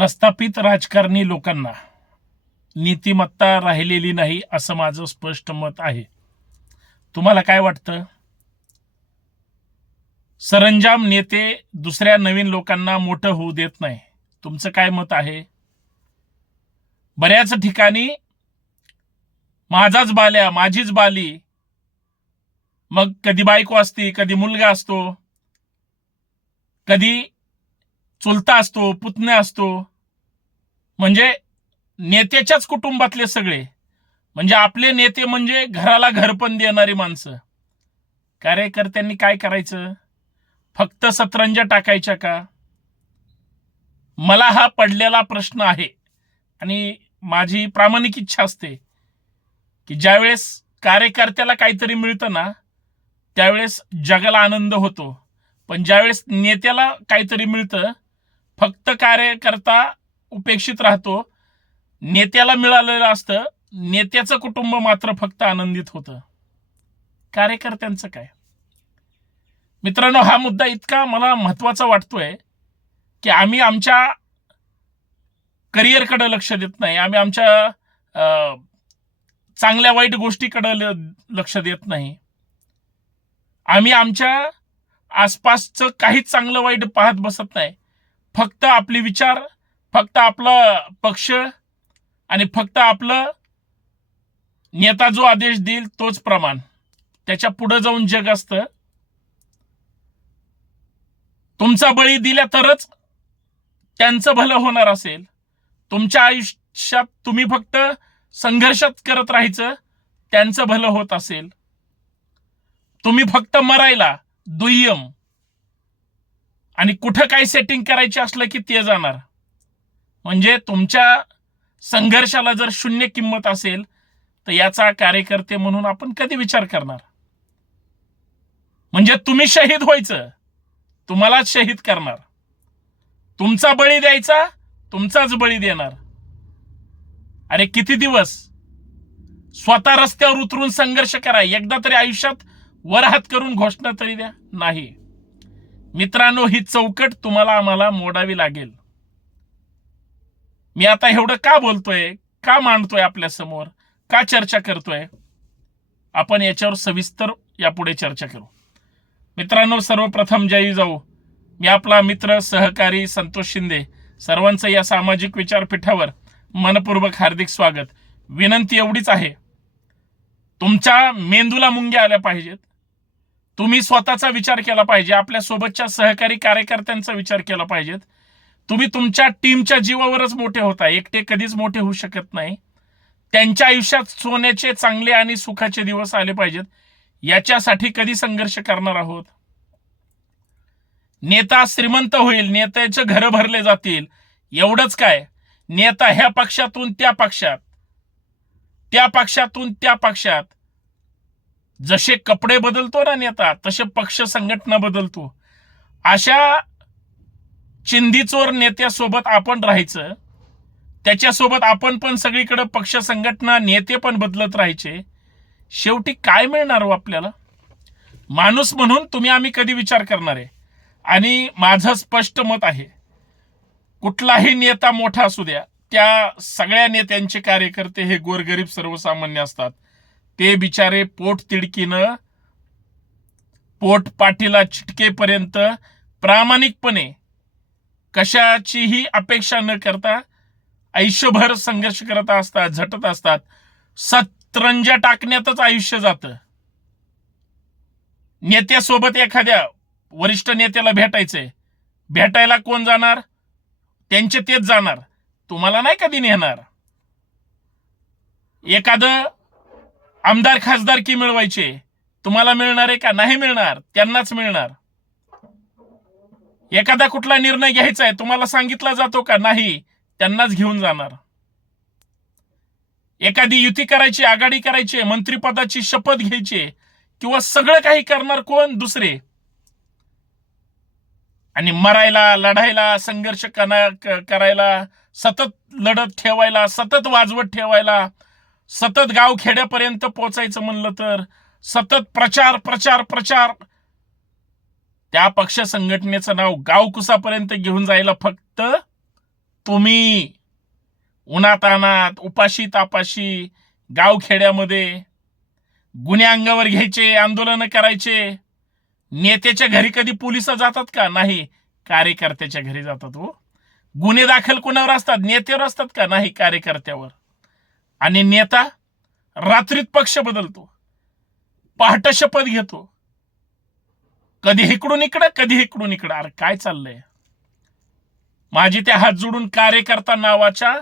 प्रस्थापित राजकारणी लोकांना नीतिमत्ता राहिलेली नाही असं माझं स्पष्ट मत आहे. तुम्हाला काय वाटतं? सरंजाम नेते दुसऱ्या नवीन लोकांना मोठं होऊ देत नाही. तुमचं काय मत आहे? बऱ्याच ठिकाणी माझाच बाल्या माझीच बाली. मग कधी बायको असते कधी मुलगा असतो कधी चुलता असतो पुतण्या असतो म्हणजे नेत्याच्याच कुटुंबातले सगळे. म्हणजे आपले नेते म्हणजे घराला घरपण देणारी माणसं. कार्यकर्त्यांनी काय करायचं? फक्त सतरंजा टाकायच्या का? मला हा पडलेला प्रश्न आहे. आणि माझी प्रामाणिक इच्छा असते की ज्यावेळेस कार्यकर्त्याला काहीतरी मिळतं ना त्यावेळेस जगाला आनंद होतो. पण ज्यावेळेस नेत्याला काहीतरी मिळतं फक्त कार्यकर्ता उपेक्षित राहतो. नेत्याला मिळालेलं असतं. नेत्याचं कुटुंब मात्र फक्त आनंदित होतं. कार्यकर्त्यांचं काय? मित्रांनो हा मुद्दा इतका मला महत्त्वाचा वाटतोय की आम्ही आमच्या करिअरकडे लक्ष देत नाही. आम्ही आमच्या अं, चांगल्या वाईट गोष्टीकडे ल- लक्ष देत नाही. आम्ही आमच्या आसपासचं काहीच चांगलं वाईट पाहत बसत नाही. फक्त आपले विचार फक्त आपला पक्ष आणि फक्त आपलं नेता जो आदेश देईल तोच प्रमाण. त्याच्या पुढे जाऊन जग असतं. तुमचा बळी दिला तरच त्यांचं भलं होणार असेल. तुमच्या आयुष्यात तुम्ही फक्त संघर्षात करत राहायचं त्यांचं भलं होत असेल. तुम्ही फक्त मरायला दुय्यम. आणि कुठं काय सेटिंग करायची असलं की ते जाणार. म्हणजे तुमच्या संघर्षाला जर शून्य किंमत असेल तर याचा कार्यकर्ते म्हणून आपण कधी विचार करणार? म्हणजे तुम्ही शहीद व्हायचं तुम्हालाच शहीद करणार. तुमचा बळी द्यायचा तुमचाच बळी देणार. अरे किती दिवस? स्वतः रस्त्यावर उतरून संघर्ष करा. एकदा तरी आयुष्यात वरहात करून घोषणा तरी द्या. नाही. मित्रांनो ही चौकट तुम्हाला आम्हाला मोडावी लागेल. मी आता एवढं का बोलतोय? का मांडतोय आपल्यासमोर? का चर्चा करतोय? आपण याच्यावर सविस्तर यापुढे चर्चा करू. मित्रांनो सर्वप्रथम जयी जाऊ. मी आपला मित्र सहकारी संतोष शिंदे. सर्वांचं या सामाजिक विचारपीठावर मनपूर्वक हार्दिक स्वागत. विनंती एवढीच आहे. तुमच्या मेंदूला मुंग्या आल्या पाहिजेत. तुम्ही स्वतःचा विचार केला पाहिजे. आपल्या सोबतच्या सहकारी कार्यकर्त्यांचा विचार केला पाहिजेत. तुम्ही तुमच्या टीमच्या जीवावरच मोठे होता. एकटे कधीच मोठे होऊ शकत नाही. त्यांच्या आयुष्यात सोन्याचे चांगले आणि सुखाचे दिवस आले पाहिजेत. याच्यासाठी कधी संघर्ष करणार आहोत? नेता श्रीमंत होईल नेत्याचे घर भरले जातील. एवढंच काय? नेता ह्या पक्षातून त्या पक्षात. त्या पक्षातून त्या पक्षात. जसे कपडे बदलतो ना नेता तसे पक्ष संघटना बदलतो. अशा चिंदीचोर नेत्यासोबत आपण राहायचं त्याच्यासोबत आपण पण सगळीकडे पक्ष संघटना नेते पण बदलत राहायचे. शेवटी काय मिळणार हो आपल्याला? माणूस म्हणून तुम्ही आम्ही कधी विचार करणार आहे? आणि माझं स्पष्ट मत आहे कुठलाही नेता मोठा असू द्या त्या सगळ्या नेत्यांचे कार्यकर्ते हे गोरगरीब सर्वसामान्य असतात. ते बिचारे पोट तिडकीनं पोट पाठीला चिटकेपर्यंत प्रामाणिकपणे कशाचीही अपेक्षा न करता आयुष्यभर संघर्ष करत असतात झटत असतात. सतरंजा टाकण्यातच आयुष्य जातं. नेत्यासोबत एखाद्या वरिष्ठ नेत्याला भेटायचंय. भेटायला कोण जाणार? त्यांचे तेच जाणार. तुम्हाला नाही कधी नेणार. एखादं आमदार खासदारकी मिळवायचे. तुम्हाला मिळणार आहे का? नाही मिळणार. त्यांनाच मिळणार. एखादा कुठला निर्णय घ्यायचा आहे तुम्हाला सांगितला जातो का? नाही त्यांनाच घेऊन जाणार. एखादी युती करायची आघाडी करायची मंत्रिपदाची शपथ घ्यायची किंवा सगळं काही करणार कोण? दुसरे. आणि मरायला लढायला संघर्ष करायला सतत लढत ठेवायला सतत वाजवत ठेवायला सतत गाव खेड्यापर्यंत पोचायचं म्हणलं तर सतत प्रचार प्रचार प्रचार त्या पक्ष संघटनेचं नाव गावकुसापर्यंत घेऊन जायला फक्त तुम्ही. उन्हातानात उपाशी तापाशी गावखेड्यामध्ये गुन्हे अंगावर घ्यायचे आंदोलन करायचे. नेत्याच्या घरी कधी पोलीस जातात का? नाही. कार्यकर्त्याच्या घरी जातात हो. गुन्हे दाखल कोणावर असतात? नेत्यावर असतात का? नाही कार्यकर्त्यावर. आणि नेता रात्रीत पक्ष बदलतो. पहाट शपथ घेतो. कधी इकडून इकडं कधी इकडून इकडं. अरे काय चाललंय? माझी त्या हात जोडून कार्यकर्ता नावाच्या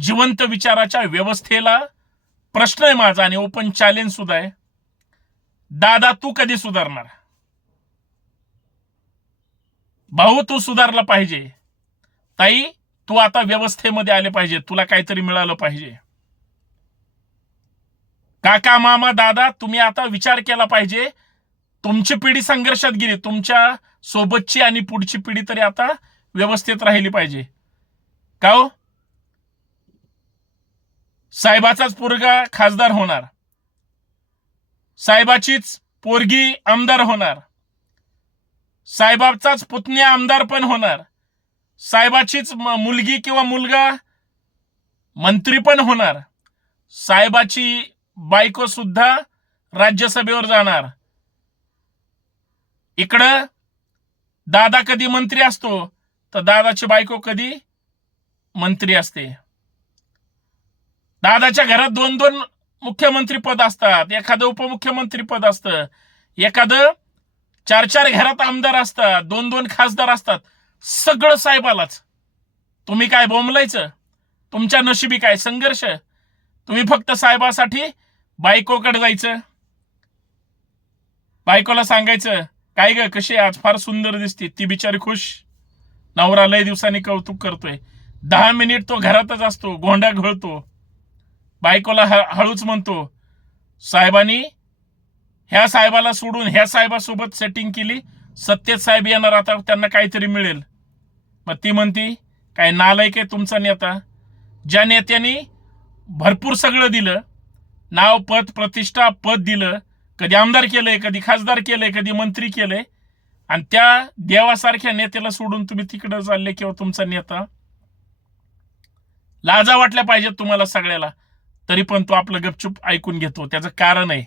जिवंत विचाराच्या व्यवस्थेला प्रश्न आहे माझा आणि ओपन चॅलेंज सुद्धा आहे. दादा तू कधी सुधारणार? भाऊ तू सुधारला पाहिजे. ताई तू आता व्यवस्थेमध्ये आले पाहिजे. तुला काहीतरी मिळालं पाहिजे. काका मामा दादा तुम्ही आता विचार केला पाहिजे. तुमची पिढी संघर्षात गेली. तुमच्या सोबतची आणि पुढची पिढी तरी आता व्यवस्थेत राहिली पाहिजे. का हो? साहेबाचाच पोरगा खासदार होणार. साहेबाचीच पोरगी आमदार होणार. साहेबाचाच पुतण्या आमदार पण होणार. साहेबाचीच मुलगी किंवा मुलगा मंत्री पण होणार. साहेबाची बायको सुद्धा राज्यसभेवर जाणार. इकडं दादा कधी मंत्री असतो तर दादाची बायको कधी मंत्री असते. दादाच्या घरात दोन दोन मुख्यमंत्री पद असतात एखादं उपमुख्यमंत्री पद असतं एखादं चार चार घरात आमदार असतात दोन दोन खासदार असतात सगळं साहेबालाच. तुम्ही काय बोंबलायचं? तुमच्या नशिबी काय संघर्ष? तुम्ही फक्त साहेबासाठी बायकोकडे जायचं? बायकोला सांगायचं काय ग कशी आज फार सुंदर दिसते. ती बिचारी खुश. नवरा लय दिवसांनी कौतुक करतोय. दहा मिनिट तो घरातच असतो गोंडा घोळतो. बायकोला हळूच म्हणतो साहेबांनी ह्या साहेबाला सोडून ह्या साहेबासोबत सेटिंग केली. सत्यत साहेब येणार आता त्यांना काहीतरी मिळेल. मग ती म्हणती काय नालायक आहे तुमचा नेता. ज्या नेत्याने भरपूर सगळं दिलं नाव पद प्रतिष्ठा पद दिलं कधी आमदार केलंय कधी खासदार केलंय कधी मंत्री केलंय आणि त्या देवासारख्या नेत्याला सोडून तुम्ही तिकडे चालले किंवा तुमचा नेता लाजा वाटल्या पाहिजेत तुम्हाला सगळ्याला तरी पण तो आपलं गपचूप ऐकून घेतो. त्याचं कारण आहे.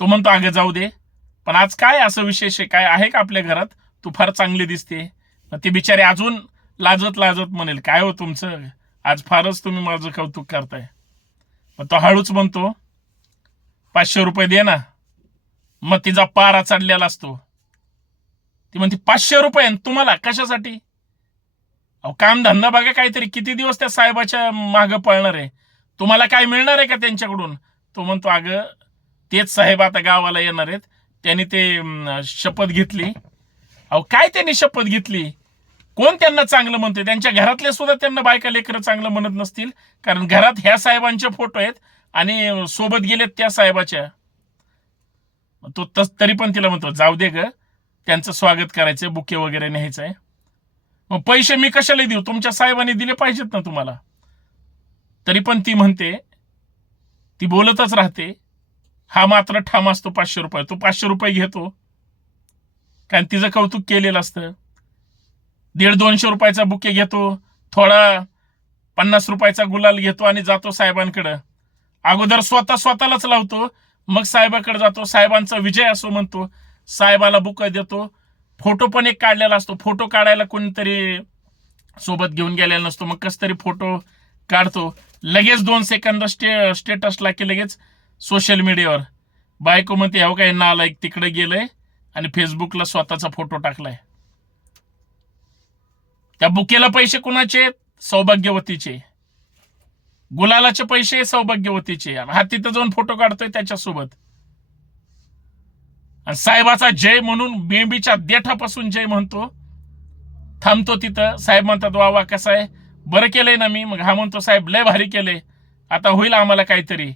तो म्हणतो अगं जाऊ दे. पण आज काय असं विशेष आहे? काय आहे का आपल्या घरात? तू फार चांगली दिसते. मग ते बिचारे अजून लाजत लाजत म्हणेल काय हो तुमचं? आज फारच तुम्ही माझं कौतुक करताय. मग तो हळूच म्हणतो पाचशे रुपये दे ना. मग तिचा पारा चढलेला असतो. ती म्हणते पाचशे रुपये तुम्हाला कशासाठी? अहो काम धंदा बघा काहीतरी. किती दिवस त्या साहेबाच्या मागं पळणार आहे? तुम्हाला काय मिळणार आहे का त्यांच्याकडून? तो म्हणतो अगं तेच साहेब आता गावाला येणार आहेत. त्यांनी ते शपथ घेतली. अहो काय त्यांनी शपथ घेतली? कोण त्यांना चांगलं म्हणते त्यांच्या घरातले सुद्धा त्यांना बायका लेकरं चांगलं म्हणत नसतील. कारण घरात ह्या साहेबांचे फोटो आहेत. आणि सोबत गेलेत त्या साहेबाच्या. तो तस तरी पण तिला म्हणतो जाऊ दे ग त्यांचं स्वागत करायचंय बुके वगैरे न्यायचंय. मग पैसे मी कशाला देऊ? तुमच्या साहेबांनी दिले पाहिजेत ना तुम्हाला. तरी पण ती म्हणते ती बोलतच राहते. हा मात्र ठाम असतो पाचशे रुपये. तो पाचशे रुपये घेतो. कारण तिचं कौतुक केलेलं असतं. दीड दोनशे रुपयाचा बुके घेतो. थोडा पन्नास रुपयाचा गुलाल घेतो आणि जातो साहेबांकडं. अगोदर स्वतः स्वतःलाच लावतो मग साहेबाकडे जातो साहेबांचा विजय असो म्हणतो साहेबाला बुक देतो फोटो पण एक काढलेला असतो फोटो काढायला कोणीतरी सोबत घेऊन गेलेला नसतो मग कस तरी फोटो काढतो. लगेच दोन सेकंद स्टे स्टेटसला की लगेच सोशल मीडियावर. बायको म्हणते हो काय एक तिकडे गेलंय आणि फेसबुकला स्वतःचा फोटो टाकलाय. त्या बुकेला पैसे कुणाचे सौभाग्यवतीचे. गुलालाचे पैसे सौभाग्यवतीचे. आणि हा तिथं जाऊन फोटो काढतोय त्याच्यासोबत. आणि साहेबाचा जय म्हणून बेंबीच्या देठापासून जय म्हणतो. थांबतो तिथं. साहेब म्हणतात वा वा कसं आहे? बरं केलंय ना मी. मग हा म्हणतो साहेब लय भारी केलंय. आता होईल आम्हाला काहीतरी.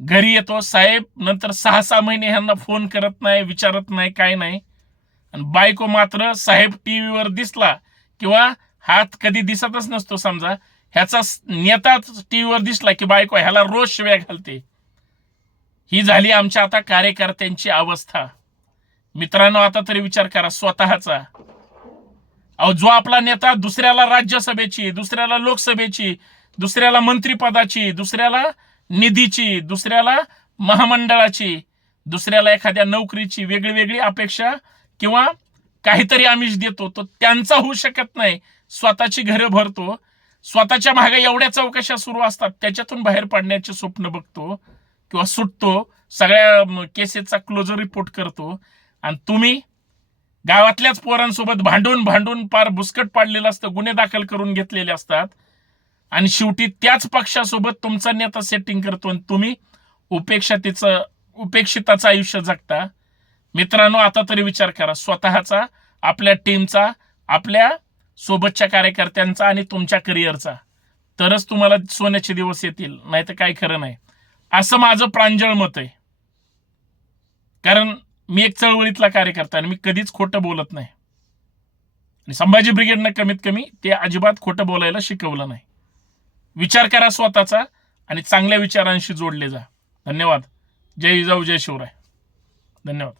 घरी येतो. साहेब नंतर सहा सहा महिने ह्यांना फोन करत नाही विचारत नाही काय नाही. आणि बायको मात्र साहेब टीव्हीवर दिसला किंवा हात कधी दिसतच नसतो समजा. ह्याचा स- नेताच टीव्हीवर दिसला की बायको ह्याला रोज शिव्या घालते. ही झाली आमच्या आता कार्यकर्त्यांची अवस्था. मित्रांनो आता तरी विचार करा स्वतःचा. अहो जो आपला नेता दुसऱ्याला राज्यसभेची दुसऱ्याला लोकसभेची दुसऱ्याला मंत्रिपदाची दुसऱ्याला निधीची दुसऱ्याला महामंडळाची दुसऱ्याला एखाद्या नोकरीची वेगळी वेगळी अपेक्षा किंवा काहीतरी आमिष देतो तो त्यांचा होऊ शकत नाही. स्वतःची घरं भरतो. स्वतःच्या मागे एवढ्या चौकशा सुरू असतात त्याच्यातून बाहेर पडण्याचे स्वप्न बघतो किंवा सुटतो सगळ्या केसेसचा क्लोजर रिपोर्ट करतो. आणि तुम्ही गावातल्याच पोरांसोबत भांडून भांडून पार बुसकट पाडलेलं असतं गुन्हे दाखल करून घेतलेले असतात. आणि शेवटी त्याच पक्षासोबत तुमचा नेता सेटिंग करतो आणि तुम्ही उपेक्षितेचं उपेक्षिताचं आयुष्य जगता. मित्रांनो आता तरी विचार करा स्वतःचा आपल्या टीमचा आपल्या सोबतच्या कार्यकर्त्यांचा आणि तुमच्या करिअरचा तरच तुम्हाला सोन्याचे दिवस येतील नाही तर काय खरं नाही. असं माझं प्रांजळ मत आहे. कारण मी एक चळवळीतला कार्यकर्ता आणि मी कधीच खोटं बोलत नाही. आणि संभाजी ब्रिगेडनं कमीत कमी ते अजिबात खोटं बोलायला शिकवलं नाही. विचार करा स्वतःचा आणि चांगल्या विचारांशी जोडले जा. धन्यवाद. जय जिजाऊ जय शिवराय. धन्यवाद.